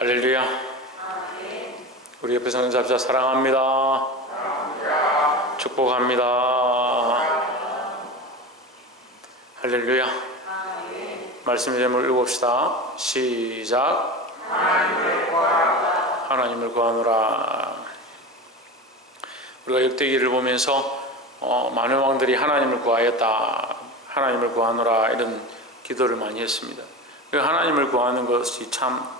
할렐루야. 우리 옆에 서는 잡자 사랑합니다. 축복합니다. 할렐루야. 말씀의 제목을 읽어봅시다. 시작. 하나님을 구하노라. 우리가 역대기를 보면서 많은 왕들이 하나님을 구하였다, 하나님을 구하노라 이런 기도를 많이 했습니다. 하나님을 구하는 것이 참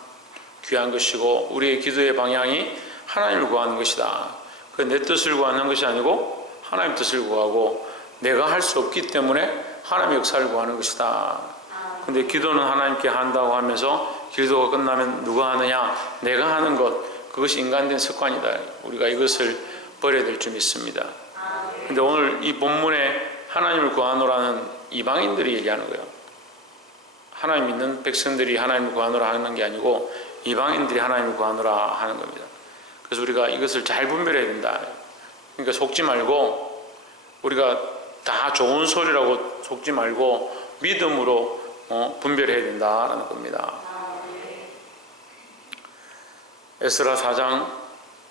귀한 것이고 우리의 기도의 방향이 하나님을 구하는 것이다. 내 뜻을 구하는 것이 아니고 하나님 뜻을 구하고 내가 할 수 없기 때문에 하나님의 역사를 구하는 것이다. 근데 기도는 하나님께 한다고 하면서 기도가 끝나면 누가 하느냐? 내가 하는 것, 그것이 인간된 습관이다. 우리가 이것을 버려야 될 줄 믿습니다. 근데 오늘 이 본문에 하나님을 구하노라는 이방인들이 얘기하는 거예요. 하나님 믿는 백성들이 하나님을 구하노라 하는 게 아니고 이방인들이 하나님을 구하노라 하는 겁니다. 그래서 우리가 이것을 잘 분별해야 된다. 그러니까 속지 말고, 우리가 다 좋은 소리라고 속지 말고 믿음으로 분별해야 된다라는 겁니다. 에스라 4장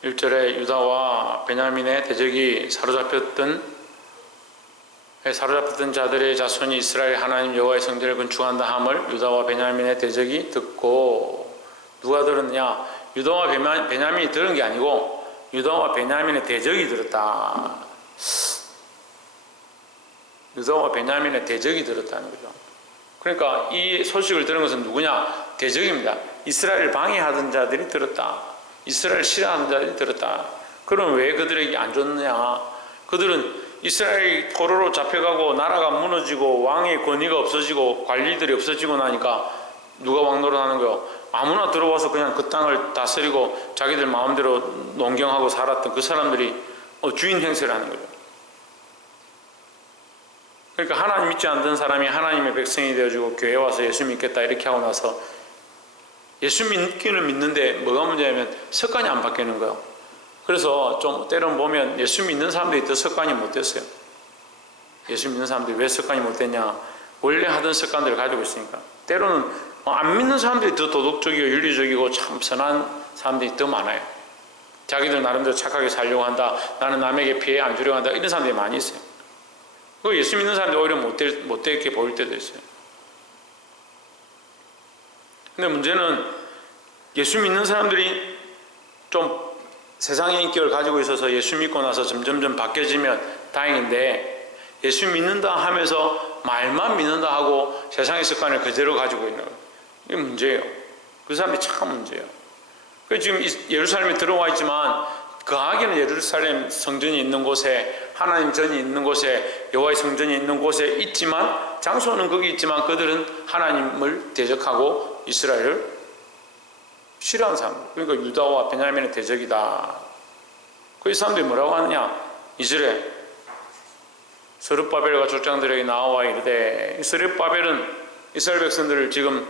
1절에 유다와 베냐민의 대적이 사로잡혔던 자들의 자손이 이스라엘 하나님 여호와의 성전을 건축한다 함을 유다와 베냐민의 대적이 듣고, 누가 들었냐? 유다와 베냐민이 들은 게 아니고 유다와 베냐민의 대적이 들었다. 유다와 베냐민의 대적이 들었다는 거죠. 그러니까 이 소식을 들은 것은 누구냐? 대적입니다. 이스라엘을 방해하던 자들이 들었다. 이스라엘을 싫어하는 자들이 들었다. 그럼 왜 그들에게 안 줬느냐? 그들은 이스라엘이 포로로 잡혀가고 나라가 무너지고 왕의 권위가 없어지고 관리들이 없어지고 나니까 누가 왕 노릇하는 거요? 아무나 들어와서 그냥 그 땅을 다스리고 자기들 마음대로 농경하고 살았던 그 사람들이 주인 행세를 하는 거죠. 그러니까 하나님 믿지 않던 사람이 하나님의 백성이 되어지고 교회 와서 예수 믿겠다 이렇게 하고 나서 예수 믿기는 믿는데 뭐가 문제냐면 습관이 안 바뀌는 거예요. 그래서 좀 때론 보면 예수 믿는 사람들이 더 습관이 못 됐어요. 예수 믿는 사람들이 왜 습관이 못 됐냐? 원래 하던 습관들을 가지고 있으니까. 때로는 안 믿는 사람들이 더 도덕적이고 윤리적이고 참 선한 사람들이 더 많아요. 자기들 나름대로 착하게 살려고 한다, 나는 남에게 피해 안 주려고 한다, 이런 사람들이 많이 있어요. 예수 믿는 사람들이 오히려 못되게 보일 때도 있어요. 근데 문제는 예수 믿는 사람들이 좀 세상의 인격을 가지고 있어서 예수 믿고 나서 점점점 바뀌어지면 다행인데, 예수 믿는다 하면서 말만 믿는다 하고 세상의 습관을 그대로 가지고 있는 거예요. 이게 문제예요. 그 사람이 참 문제예요. 그래서 지금 예루살렘에 들어와 있지만 거하기는 예루살렘 성전이 있는 곳에, 하나님 전이 있는 곳에, 여호와의 성전이 있는 곳에 있지만, 장소는 거기 있지만 그들은 하나님을 대적하고 이스라엘을 싫어하는 사람들. 그러니까 유다와 베냐민의 대적이다. 그 이 사람들이 뭐라고 하느냐? 2절에 스룹바벨과 족장들에게 나와 이르되, 스룹바벨은 이스라엘 백성들을 지금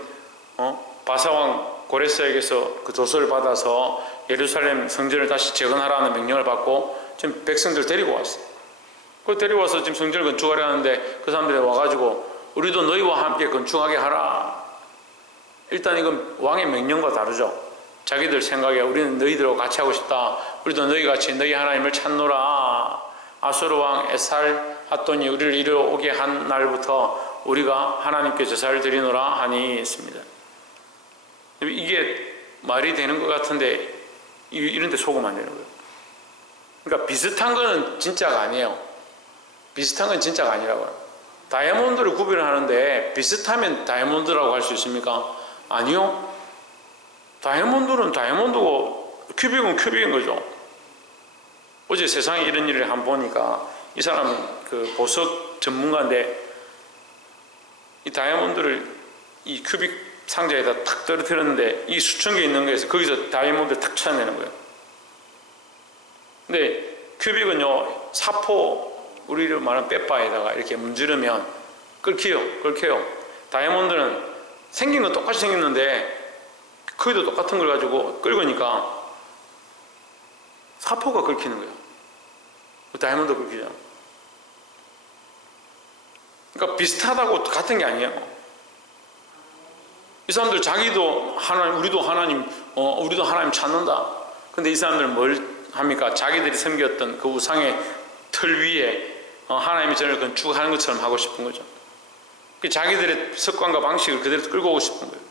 바사왕 고레스에게서 그 조서를 받아서 예루살렘 성전을 다시 재건하라는 명령을 받고 지금 백성들 데리고 왔어요. 그 데리고 와서 지금 성전을 건축하려 하는데 그 사람들이 와가지고 우리도 너희와 함께 건축하게 하라. 일단 이건 왕의 명령과 다르죠. 자기들 생각에 우리는 너희들하고 같이 하고 싶다. 우리도 너희같이 너희 하나님을 찾노라. 아수르 왕 에살 핫돈이 우리를 이루어오게 한 날부터 우리가 하나님께 제사를 드리노라 하니 있습니다. 이게 말이 되는 것 같은데 이런 데 속으면 안 되는 거예요. 그러니까 비슷한 거는 진짜가 아니에요. 비슷한 건 진짜가 아니라고요. 다이아몬드를 구별하는데 비슷하면 다이아몬드라고 할 수 있습니까? 아니요. 다이아몬드는 다이아몬드고 큐빅은 큐빅인 거죠. 어제 세상에 이런 일을 한번 보니까 이 사람은 그 보석 전문가인데 이 다이아몬드를 이 큐빅 상자에다 탁 떨어뜨렸는데 이 수천 개 있는 거에서 거기서 다이아몬드를 탁 찾아내는 거예요. 근데 큐빅은요, 사포, 우리로 말하는 빼빠에다가 이렇게 문지르면 끓여요. 다이아몬드는 생긴 건 똑같이 생겼는데 크기도 똑같은 걸 가지고 끓으니까 사포가 끓이는 거예요. 다이아몬드가 끓이잖아. 그러니까 비슷하다고 같은 게 아니에요. 이 사람들 자기도 하나님, 우리도 하나님 찾는다. 근데 이 사람들은 뭘 합니까? 자기들이 섬겼던 그 우상의 틀 위에 하나님의 전을 건축하는 것처럼 하고 싶은 거죠. 자기들의 습관과 방식을 그대로 끌고 오고 싶은 거예요.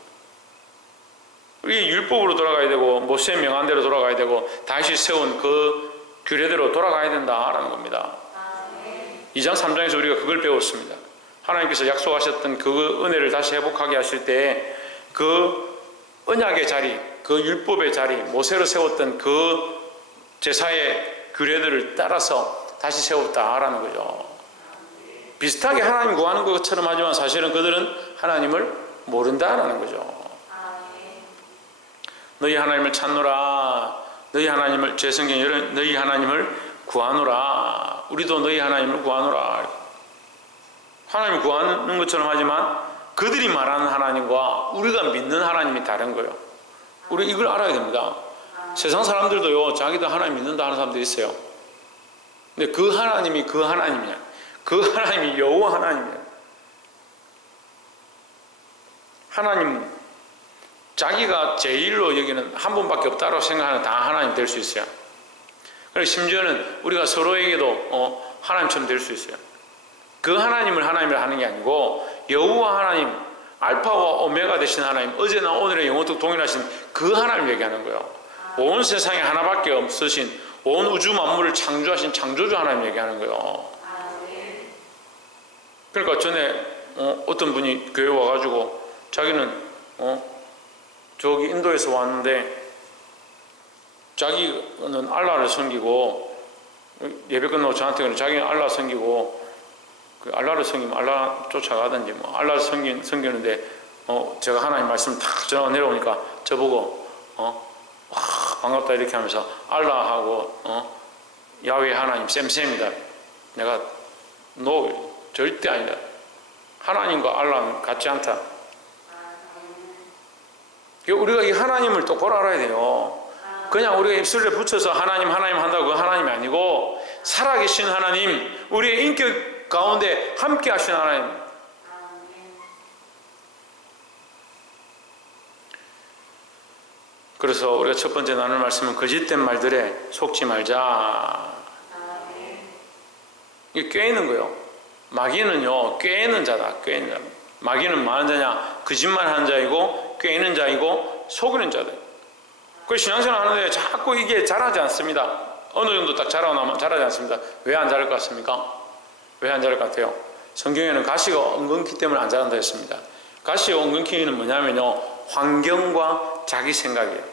우리 율법으로 돌아가야 되고 모세의 명한대로 돌아가야 되고 다시 세운 그 규례대로 돌아가야 된다라는 겁니다. 2장 3장에서 우리가 그걸 배웠습니다. 하나님께서 약속하셨던 그 은혜를 다시 회복하게 하실 때 그 언약의 자리, 그 율법의 자리, 모세로 세웠던 그 제사의 규례들을 따라서 다시 세웠다라는 거죠. 비슷하게 하나님 구하는 것처럼 하지만 사실은 그들은 하나님을 모른다라는 거죠. 너희 하나님을 찾노라. 너희 하나님을, 제 성경에 너희 하나님을 구하노라. 우리도 너희 하나님을 구하노라. 하나님을 구하는 것처럼 하지만 그들이 말하는 하나님과 우리가 믿는 하나님이 다른 거예요. 우리 이걸 알아야 됩니다. 세상 사람들도요, 자기도 하나님 믿는다 하는 사람들이 있어요. 근데 그 하나님이 그 하나님이냐? 그 하나님이 여호와 하나님이야. 하나님, 자기가 제일로 여기는 한 분밖에 없다고 생각하는 다 하나님 될 수 있어요. 그리고 심지어는 우리가 서로에게도 하나님처럼 될 수 있어요. 그 하나님을 하나님을 하는 게 아니고 여호와 하나님, 알파와 오메가 되신 하나님, 어제나 오늘의 영원토록 동일하신 그 하나님 얘기하는 거예요. 온 세상에 하나밖에 없으신, 온 우주 만물을 창조하신 창조주 하나님 얘기하는 거예요. 그러니까 전에 어떤 분이 교회 와가지고 자기는 저기 인도에서 왔는데 자기는 알라를 섬기고, 예배 끝나고 저한테 그래, 자기는 알라 섬기고, 그 알라를 섬기면 알라 쫓아가든지 뭐 알라를 섬기는데 제가 하나님 말씀 탁 전화 내려오니까 저보고 와 반갑다 이렇게 하면서 알라하고 야훼 하나님 쌤쌤이다. 내가 너 절대 아니다. 하나님과 알라는 같지 않다. 우리가 이 하나님을 똑바로 알아야 돼요. 그냥 우리가 입술에 붙여서 하나님 한다고 그 하나님이 아니고 살아계신 하나님, 우리의 인격 가운데 함께 하신 하나님. 그래서 우리가 첫 번째 나눌 말씀은 거짓된 말들에 속지 말자. 이게 꾀있는 거예요. 마귀는요, 꾀있는 자다. 꾀있는 자. 마귀는 뭐 하는 자냐? 거짓말하는 자이고 꾀있는 자이고 속이는 자다. 그 신앙생활 하는데 자꾸 이게 잘하지 않습니다. 어느 정도 딱 자라고 나면 잘하지 않습니다. 왜 안 자랄 것 같습니까? 왜 안 자랄 것 같아요? 성경에는 가시가 엉겅퀴 때문에 안 자란다 했습니다. 가시의 엉겅퀴는 뭐냐면요, 환경과 자기 생각이에요.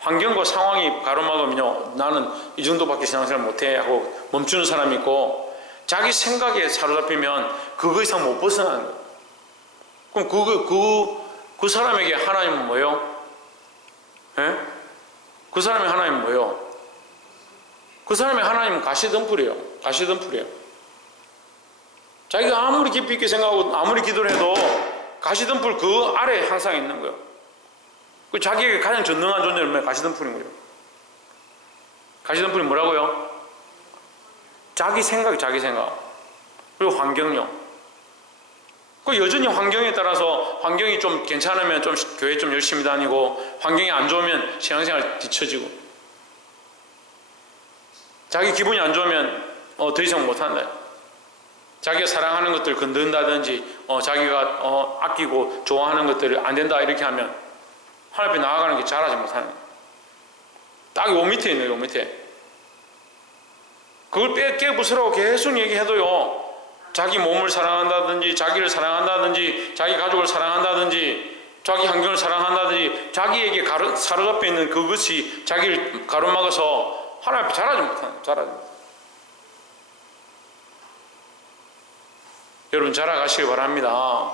환경과 상황이 가로막으면요, 나는 이 정도밖에 신앙생활 못해 하고 멈추는 사람이 있고, 자기 생각에 사로잡히면 그거 이상 못 벗어나는 거예요. 그럼 그 사람에게 하나님은 뭐예요? 예? 그 사람의 하나님은 뭐예요? 그 사람의 하나님은 가시덤불이에요. 가시덤불이에요. 자기가 아무리 깊이 있게 생각하고 아무리 기도를 해도 가시덤불 그 아래에 항상 있는 거예요. 그 자기에게 가장 전능한 존재는 가시덤불인 거예요. 가시덤불이 뭐라고요? 자기 생각. 그리고 환경요. 그 여전히 환경에 따라서, 환경이 좀 괜찮으면 좀 교회 좀 열심히 다니고, 환경이 안 좋으면 신앙생활 뒤처지고, 자기 기분이 안 좋으면 더 이상 못한다. 자기가 사랑하는 것들을 건든다든지 자기가 아끼고 좋아하는 것들을 안 된다 이렇게 하면 하나님 앞에 나아가는 게 잘하지 못하는 거예요. 딱 요 밑에 있네요. 요 밑에. 그걸 깨부수라고 계속 얘기해도요, 자기 몸을 사랑한다든지 자기를 사랑한다든지 자기 가족을 사랑한다든지 자기 환경을 사랑한다든지 자기에게 사로잡혀 있는 그것이 자기를 가로막아서 하나님 앞에 잘하지 못하는 거예요. 잘하지 못하는. 여러분 자라가시길 바랍니다.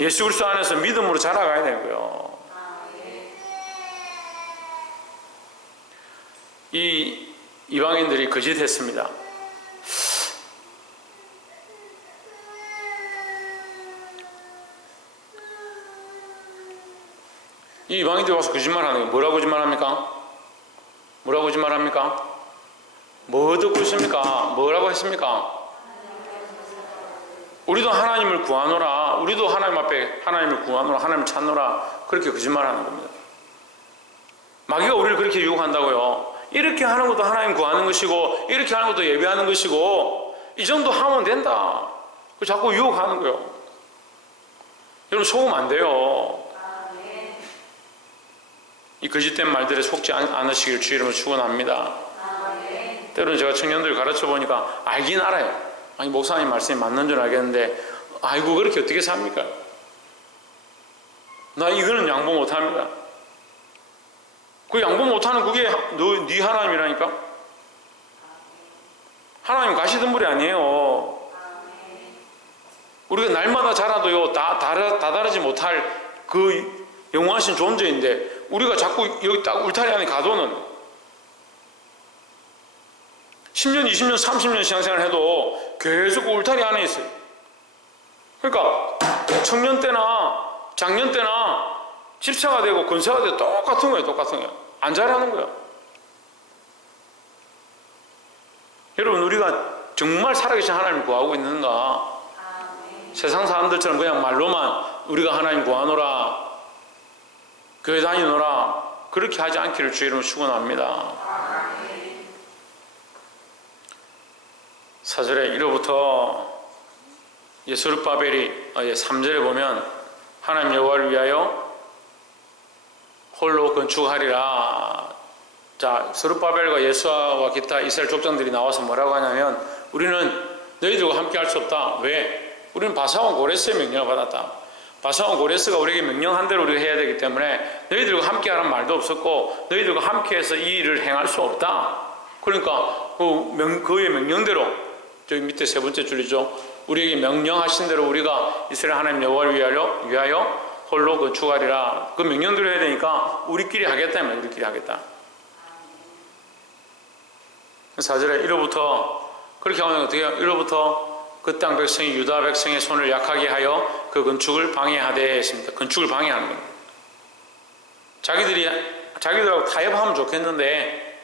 예수 그리스도 안에서 믿음으로 자라가야 되고요. 이 이방인들이 거짓했습니다. 이 이방인들이 와서 거짓말하는 거예요. 뭐라고 거짓말합니까? 뭐라고 거짓말합니까? 뭐 듣고 있습니까? 뭐라고 했습니까? 우리도 하나님을 구하노라, 우리도 하나님 앞에 하나님을 구하노라, 하나님을 찾노라, 그렇게 거짓말하는 겁니다. 마귀가 우리를 그렇게 유혹한다고요. 이렇게 하는 것도 하나님 구하는 것이고, 이렇게 하는 것도 예배하는 것이고, 이 정도 하면 된다. 자꾸 유혹하는 거예요. 여러분, 속으면 안 돼요. 이 거짓된 말들에 속지 않으시길 주 이름으로 축원합니다. 때로는 제가 청년들 가르쳐 보니까 알긴 알아요. 아니, 목사님 말씀이 맞는 줄 알겠는데, 아이고, 그렇게 어떻게 삽니까? 나 이거는 양보 못 합니다. 그 양보 못하는 그게 네 하나님이라니까? 하나님 가시던 분이 아니에요. 우리가 날마다 자라도요, 다 다르지 못할 그 영원하신 존재인데, 우리가 자꾸 여기 딱 울타리 안에 가둬는 10년, 20년, 30년 신앙생활을 해도 계속 울타리 안에 있어요. 그러니까 청년 때나 작년 때나 집사가 되고 권사가 되고 똑같은 거예요. 똑같은 거예요. 안 잘하는 거예요. 여러분, 우리가 정말 살아계신 하나님을 구하고 있는가? 세상 사람들처럼 그냥 말로만 우리가 하나님 구하노라, 교회 다니노라, 그렇게 하지 않기를 주 이름으로 축원합니다. 4절에 이로부터 스룹바벨이 3절에 보면 하나님 여호와를 위하여 홀로 건축하리라. 자, 스룹바벨과 예수아와 기타 이스라엘 족장들이 나와서 뭐라고 하냐면, 우리는 너희들과 함께 할 수 없다. 왜? 우리는 바사온 고레스의 명령을 받았다. 바사온 고레스가 우리에게 명령한 대로 우리가 해야 되기 때문에 너희들과 함께 하라는 말도 없었고, 너희들과 함께해서 이 일을 행할 수 없다. 그러니까 그의 명령대로, 저기 밑에 세 번째 줄이죠. 우리에게 명령하신 대로 우리가 이스라엘 하나님 여호와를 위하여 홀로 건축하리라. 그 명령대로 해야 되니까 우리끼리 하겠다. 우리끼리 하겠다. 4절에 이로부터, 그렇게 하면 어떻게 해요? 이로부터 그 땅 백성이 유다 백성의 손을 약하게 하여 그 건축을 방해하되 했습니다. 건축을 방해하는 겁니다. 자기들하고 타협하면 좋겠는데,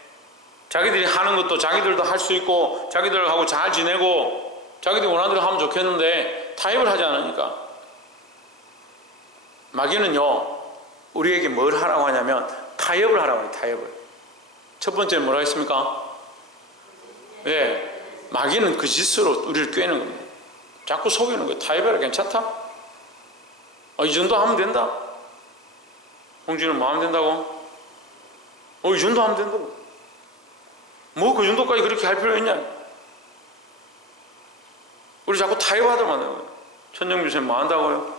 자기들이 하는 것도 자기들도 할 수 있고, 자기들하고 잘 지내고, 자기들이 원하는 대로 하면 좋겠는데 타협을 하지 않으니까, 마귀는요 우리에게 뭘 하라고 하냐면 타협을 하라고 해요. 타협을. 첫 번째는 뭐라 했습니까? 마귀는 그 짓으로 우리를 꿰는 겁니다. 자꾸 속이는 거예요. 타협해라. 괜찮다? 이 정도 하면 된다? 홍준은 뭐 하면 된다고? 이 정도 하면 된다고? 뭐 그 정도까지 그렇게 할 필요 있냐? 우리 자꾸 타협하다 만드는 거예요. 천정규 선생님 뭐 한다고요?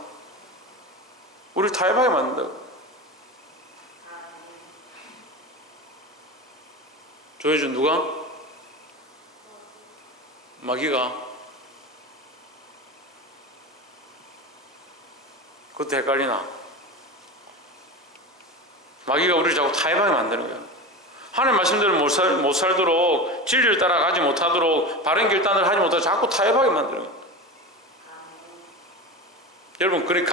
우리 타협하게 만든다고. 조혜준 누가? 마귀가. 그것도 헷갈리나? 마귀가 우리를 자꾸 타협하게 만드는 거예요. 하나님 말씀대로 못 살도록, 진리를 따라가지 못하도록, 바른 결단을 하지 못하도록 자꾸 타협하게 만드는 거예요. 여러분, 그래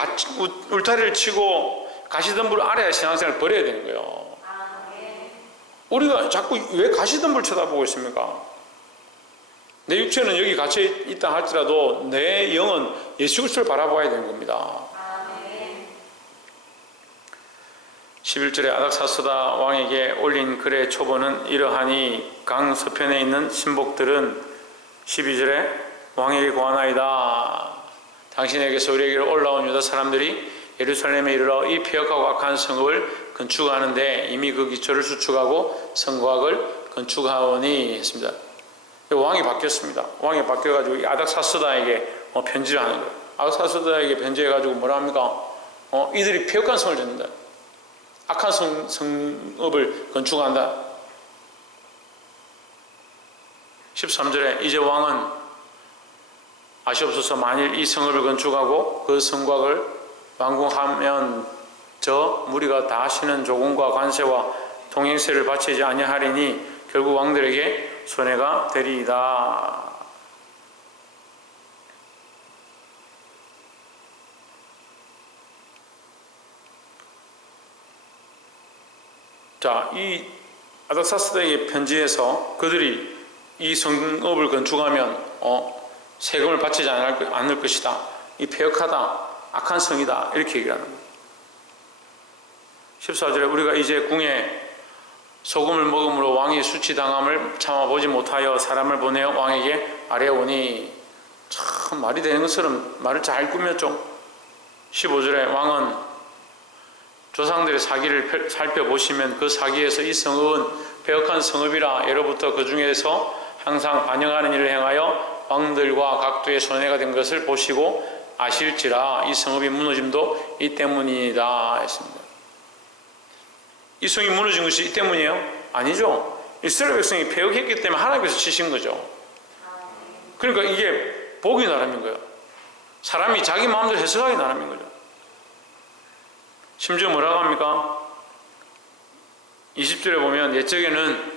울타리를 치고 가시덤불 아래 신앙생활을 버려야 되는 거예요. 우리가 자꾸 왜 가시덤불 쳐다보고 있습니까? 내 육체는 여기 갇혀 있다 할지라도 내 영은 예수 그리스도를 바라봐야 되는 겁니다. 11절에 아닥사스다 왕에게 올린 글의 초본은 이러하니 강 서편에 있는 신복들은 12절에 왕에게 고하나이다. 당신에게서 우리에게로 올라온 유다 사람들이 예루살렘에 이르러 이 폐역하고 악한 성읍을 건축하는데 이미 그 기초를 수축하고 성곽을 건축하오니 했습니다. 왕이 바뀌었습니다. 왕이 바뀌어가지고 이 아닥사스다에게 편지를 하는 거예요. 아닥사스다에게 편지해가지고 뭐라 합니까? 이들이 폐역한 성을 짓는다. 악한 성읍을 건축한다. 13절에 이제 왕은 아시옵소서, 만일 이 성읍을 건축하고 그 성곽을 완공하면 저 무리가 다 하시는 조공과 관세와 동행세를 바치지 아니하리니 결국 왕들에게 손해가 되리이다. 자, 이 아닥사스다에게 편지에서 그들이 이 성읍을 건축하면 세금을 바치지 않을 것이다. 이 패역하다, 악한 성이다. 이렇게 얘기를 하는 거예요. 14절에 우리가 이제 궁에 소금을 먹음으로 왕이 수치당함을 참아보지 못하여 사람을 보내어 왕에게 아뢰오니. 참 말이 되는 것처럼 말을 잘 꾸몄죠. 15절에 왕은 조상들의 사기를 살펴보시면 그 사기에서 이 성읍은 패역한 성읍이라 예로부터 그 중에서 항상 반영하는 일을 행하여 왕들과 각도의 손해가 된 것을 보시고 아실지라 이 성읍이 무너짐도 이 때문이다 했습니다. 이 성이 무너진 것이 이 때문이에요? 아니죠. 이스라엘 백성이 패역했기 때문에 하나님께서 치신 거죠. 그러니까 이게 복이 나름인 거예요. 사람이 자기 마음대로 해석하기 나름인 거죠. 심지어 뭐라고 합니까? 20절에 보면 옛적에는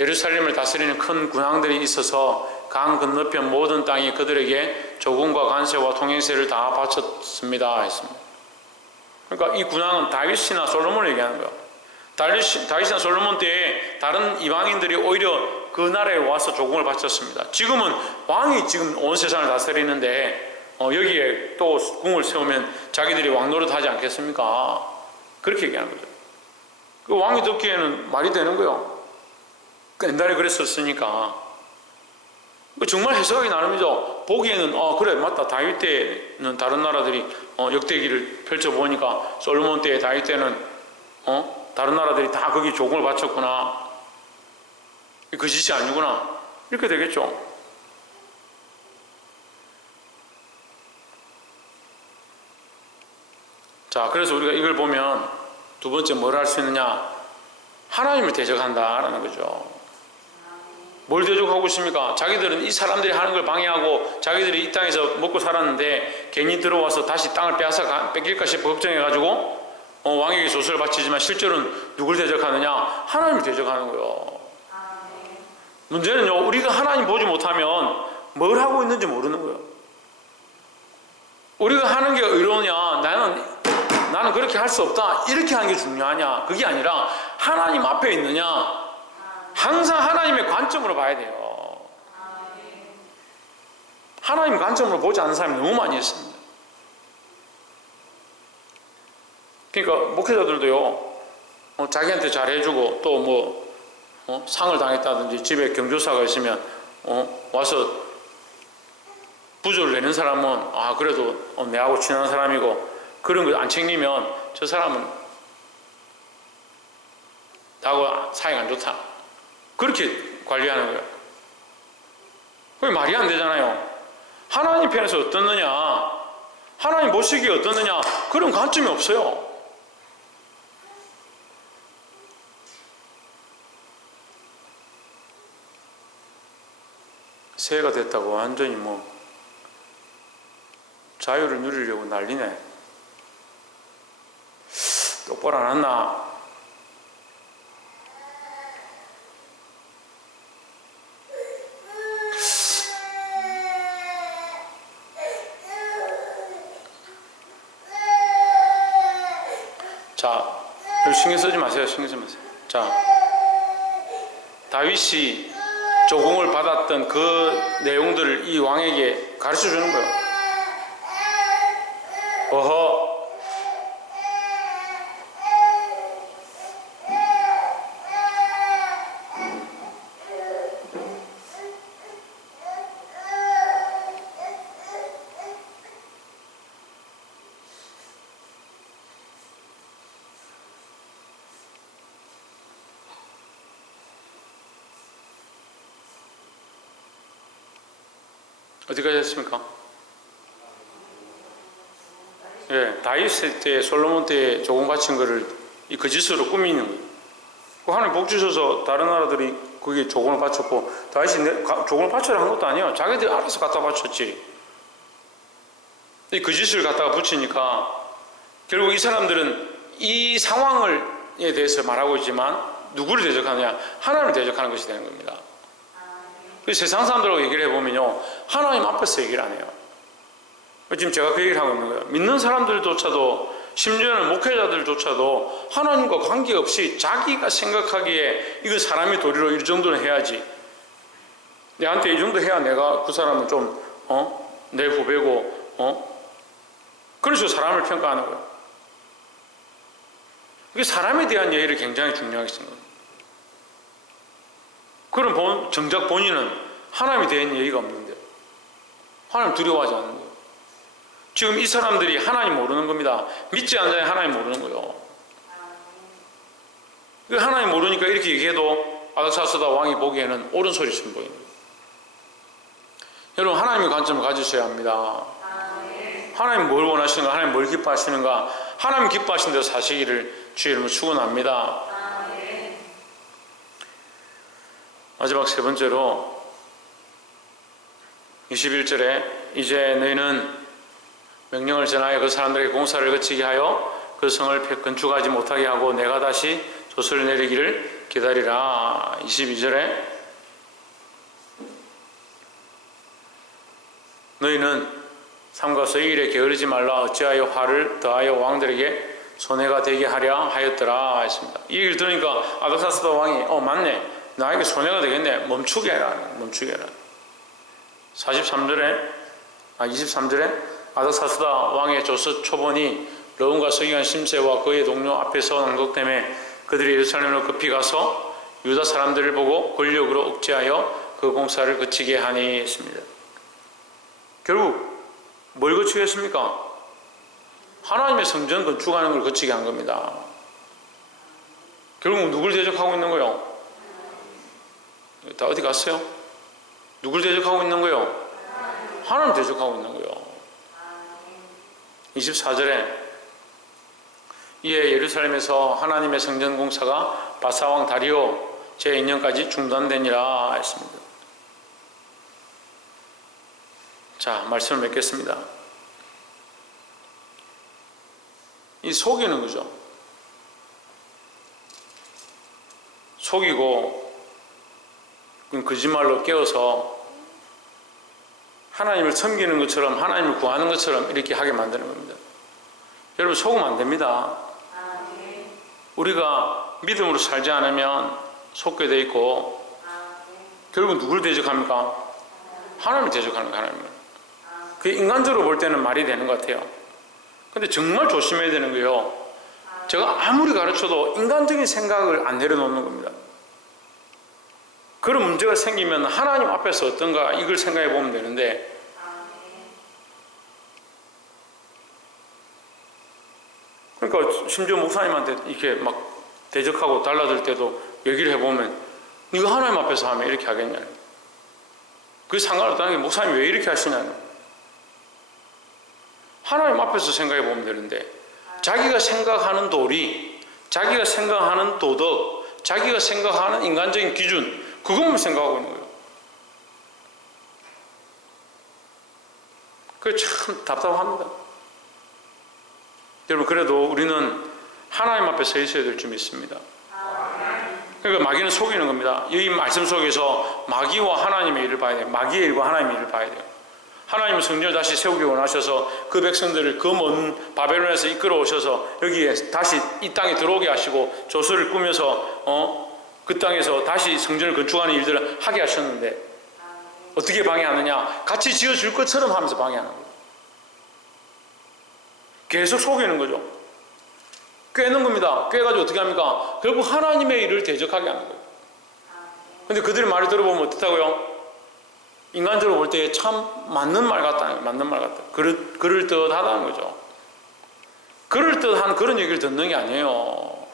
예루살렘을 다스리는 큰 군왕들이 있어서 강 건너편 모든 땅이 그들에게 조공과 관세와 통행세를 다 바쳤습니다 했습니다. 그러니까 이 군왕은 다윗이나 솔로몬을 얘기하는 거예요. 다윗이나 솔로몬 때에 다른 이방인들이 오히려 그 나라에 와서 조공을 바쳤습니다. 지금은 왕이 지금 온 세상을 다스리는데 여기에 또 궁을 세우면 자기들이 왕 노릇하지 않겠습니까? 그렇게 얘기하는 거죠. 그 왕이 듣기에는 말이 되는 거예요. 옛날에 그랬었으니까. 정말 해석하기 나름이죠. 보기에는 그래 맞다. 다윗 때는 다른 나라들이 역대기를 펼쳐보니까 솔로몬 때 다윗 때는 다른 나라들이 다 거기 조공을 바쳤구나. 그 짓이 아니구나. 이렇게 되겠죠. 자, 그래서 우리가 이걸 보면 두 번째 뭘 할 수 있느냐? 하나님을 대적한다라는 거죠. 뭘 대적하고 있습니까? 자기들은 이 사람들이 하는 걸 방해하고 자기들이 이 땅에서 먹고 살았는데 괜히 들어와서 다시 땅을 빼앗아 뺏길까 싶어 걱정해가지고 왕에게 조서를 바치지만 실제로는 누굴 대적하느냐? 하나님을 대적하는 거예요. 문제는요, 우리가 하나님 보지 못하면 뭘 하고 있는지 모르는 거예요. 우리가 하는 게 의로우냐? 나는 그렇게 할 수 없다. 이렇게 하는 게 중요하냐? 그게 아니라 하나님 앞에 있느냐? 항상 하나님의 관점으로 봐야 돼요. 하나님 관점으로 보지 않는 사람이 너무 많이 있습니다. 그러니까 목회자들도요, 자기한테 잘해주고 또 상을 당했다든지 집에 경조사가 있으면 와서 부조를 내는 사람은 그래도 내하고 친한 사람이고 그런 거 안 챙기면 저 사람은 나하고 사이가 안 좋다. 그렇게 관리하는 거예요. 그게 말이 안 되잖아요. 하나님 편에서 어떻느냐, 하나님 보시기에 어떻느냐, 그런 관점이 없어요. 새해가 됐다고 완전히 자유를 누리려고 난리네. 똑바로 안 왔나? 자, 신경 쓰지 마세요. 신경 쓰지 마세요. 자, 다윗이 조공을 받았던 그 내용들을 이 왕에게 가르쳐 주는 거예요. 어허, 어디까지 했습니까? 예, 다윗 때, 솔로몬 때 조공 바친 거를 이 거짓으로 꾸미는 거예요. 하나님 복 주셔서 다른 나라들이 거기에 조공을 바쳤고, 다윗이 조공을 바쳐라 한 것도 아니에요. 자기들이 알아서 갖다 바쳤지. 이 거짓을 갖다가 붙이니까 결국 이 사람들은 이 상황에 대해서 말하고 있지만 누구를 대적하느냐? 하나님을 대적하는 것이 되는 겁니다. 세상 사람들하고 얘기를 해보면요, 하나님 앞에서 얘기를 안 해요. 지금 제가 그 얘기를 하고 있는 거예요. 믿는 사람들조차도, 심지어는 목회자들조차도 하나님과 관계없이 자기가 생각하기에 이거 사람이 도리로 이 정도는 해야지, 내한테 이 정도 해야 내가 그 사람은 좀 내 후배고 그런 식으로 사람을 평가하는 거예요. 이게 사람에 대한 예의를 굉장히 중요하게 생각합니다. 그럼 정작 본인은 하나님에 대한 예의가 없는데 하나님 두려워하지 않는 거예요. 지금 이 사람들이 하나님 모르는 겁니다. 믿지 않는 자는 하나님 모르는 거예요. 하나님 모르니까 이렇게 얘기해도 아닥사스다 왕이 보기에는 옳은 소리처럼 보이는 거예요. 여러분, 하나님의 관점을 가지셔야 합니다. 하나님 뭘 원하시는가, 하나님 뭘 기뻐하시는가, 하나님 기뻐하시는 대로 사시기를 주의 이름으로 축원합니다. 마지막 세 번째로 21절에 이제 너희는 명령을 전하여 그 사람들에게 공사를 거치게 하여 그 성을 건축하지 못하게 하고 내가 다시 조서를 내리기를 기다리라. 22절에 너희는 삼가서 이 일에 게으르지 말라. 어찌하여 화를 더하여 왕들에게 손해가 되게 하려 하였더라 했습니다. 이 얘기를 들으니까 아닥사스다 왕이 맞네, 나에게 손해가 되겠네, 멈추게 해라. 23절에 아닥사스다 왕의 조서 초본이 르훔과 서기관 심세와 그의 동료 앞에서 낭독되매 그들이 예루살렘으로 급히 가서 유다 사람들을 보고 권력으로 억제하여 그 공사를 그치게 하니 했습니다. 결국 뭘 거치게 했습니까? 하나님의 성전 건축하는 걸 거치게 한 겁니다. 결국 누굴 대적하고 있는 거예요? 다 어디 갔어요? 누굴 대적하고 있는 거예요? 하나님 대적하고 있는 거예요. 24절에 이에 예루살렘에서 하나님의 성전 공사가 바사왕 다리오 제2년까지 중단되니라 했습니다. 자, 말씀을 맺겠습니다. 이 속이는 거죠. 속이고 거짓말로 깨워서 하나님을 섬기는 것처럼, 하나님을 구하는 것처럼 이렇게 하게 만드는 겁니다. 여러분, 속으면 안 됩니다. 우리가 믿음으로 살지 않으면 속게 돼 있고 결국 누굴 대적합니까? 하나님을 대적하는 거예요. 하나님을. 그게 인간적으로 볼 때는 말이 되는 것 같아요. 근데 정말 조심해야 되는 거예요. 제가 아무리 가르쳐도 인간적인 생각을 안 내려놓는 겁니다. 그런 문제가 생기면 하나님 앞에서 어떤가 이걸 생각해 보면 되는데 그러니까 심지어 목사님한테 이렇게 막 대적하고 달라들 때도 얘기를 해보면 이거 하나님 앞에서 하면 이렇게 하겠냐, 그게 상관없다는 게 목사님이 왜 이렇게 하시냐는, 하나님 앞에서 생각해 보면 되는데 자기가 생각하는 도리, 자기가 생각하는 도덕, 자기가 생각하는 인간적인 기준, 그것만 생각하고 있는 거예요. 그게 참 답답합니다. 여러분, 그래도 우리는 하나님 앞에 서 있어야 될 줄 믿습니다. 그러니까 마귀는 속이는 겁니다. 이 말씀 속에서 마귀와 하나님의 일을 봐야 돼요. 마귀의 일과 하나님의 일을 봐야 돼요. 하나님은 성전을 다시 세우기 원하셔서 그 백성들을 그 먼 바벨론에서 이끌어 오셔서 여기에 다시 이 땅에 들어오게 하시고 조서를 꾸며서 그 땅에서 다시 성전을 건축하는 일들을 하게 하셨는데 어떻게 방해하느냐? 같이 지어줄 것처럼 하면서 방해하는 거예요. 계속 속이는 거죠. 꿰는 겁니다. 꿰가지고 어떻게 합니까? 결국 하나님의 일을 대적하게 하는 거예요. 근데 그들의 말을 들어보면 어떻다고요? 인간적으로 볼 때 참 맞는 말 같다. 맞는 말 같다. 그럴듯하다는 거죠. 그럴듯한 그런 얘기를 듣는 게 아니에요.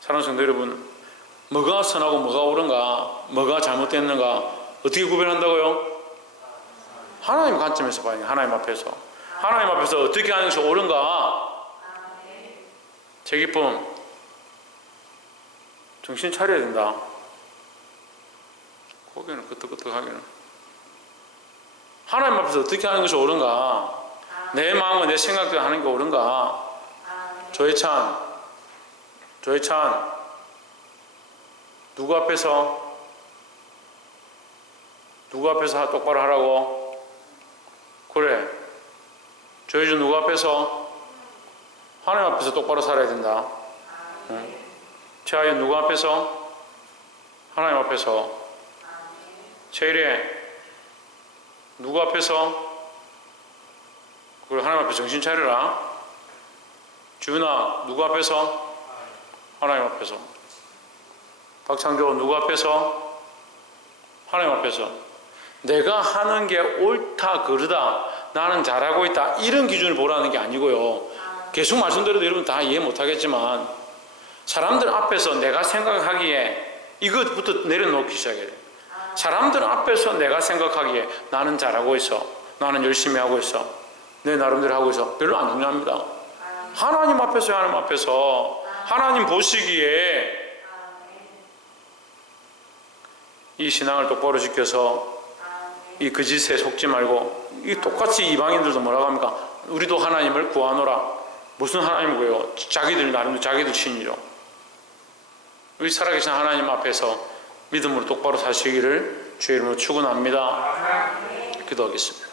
사랑하는 성도 여러분, 뭐가 선하고 뭐가 옳은가, 뭐가 잘못됐는가 어떻게 구별한다고요? 하나님 관점에서 봐야 돼요. 하나님 앞에서. 하나님 앞에서 어떻게 하는 것이 옳은가? 제 기쁨, 정신 차려야 된다. 고개는 끄덕끄덕하기는. 하나님 앞에서 어떻게 하는 것이 옳은가? 내 마음과 내 생각대로 하는 게 옳은가? 조혜찬, 누구 앞에서 똑바로 하라고? 그래. 조혜준 누구 앞에서? 하나님 앞에서 똑바로 살아야 된다. 응? 최하연 누구 앞에서? 하나님 앞에서. 세일해. 누구 앞에서? 그걸 하나님 앞에 정신 차려라. 주은아, 누구 앞에서? 하나님 앞에서. 박창조, 누구 앞에서? 하나님 앞에서. 내가 하는 게 옳다, 그르다, 나는 잘하고 있다, 이런 기준을 보라는 게 아니고요. 계속 말씀드려도 여러분 다 이해 못하겠지만, 사람들 앞에서 내가 생각하기에 이것부터 내려놓기 시작해요. 사람들 앞에서 내가 생각하기에 나는 잘하고 있어, 나는 열심히 하고 있어, 내 나름대로 하고 있어, 별로 안 중요합니다. 하나님 앞에서, 하나님 앞에서, 하나님 보시기에 이 신앙을 똑바로 지켜서 이 거짓에 속지 말고, 이 똑같이 이방인들도 뭐라고 합니까? 우리도 하나님을 구하노라. 무슨 하나님 구해요? 자기들 나름대로 자기들 신이죠. 우리 살아계신 하나님 앞에서 믿음으로 똑바로 사시기를 주의 이름으로 축원합니다. 기도하겠습니다.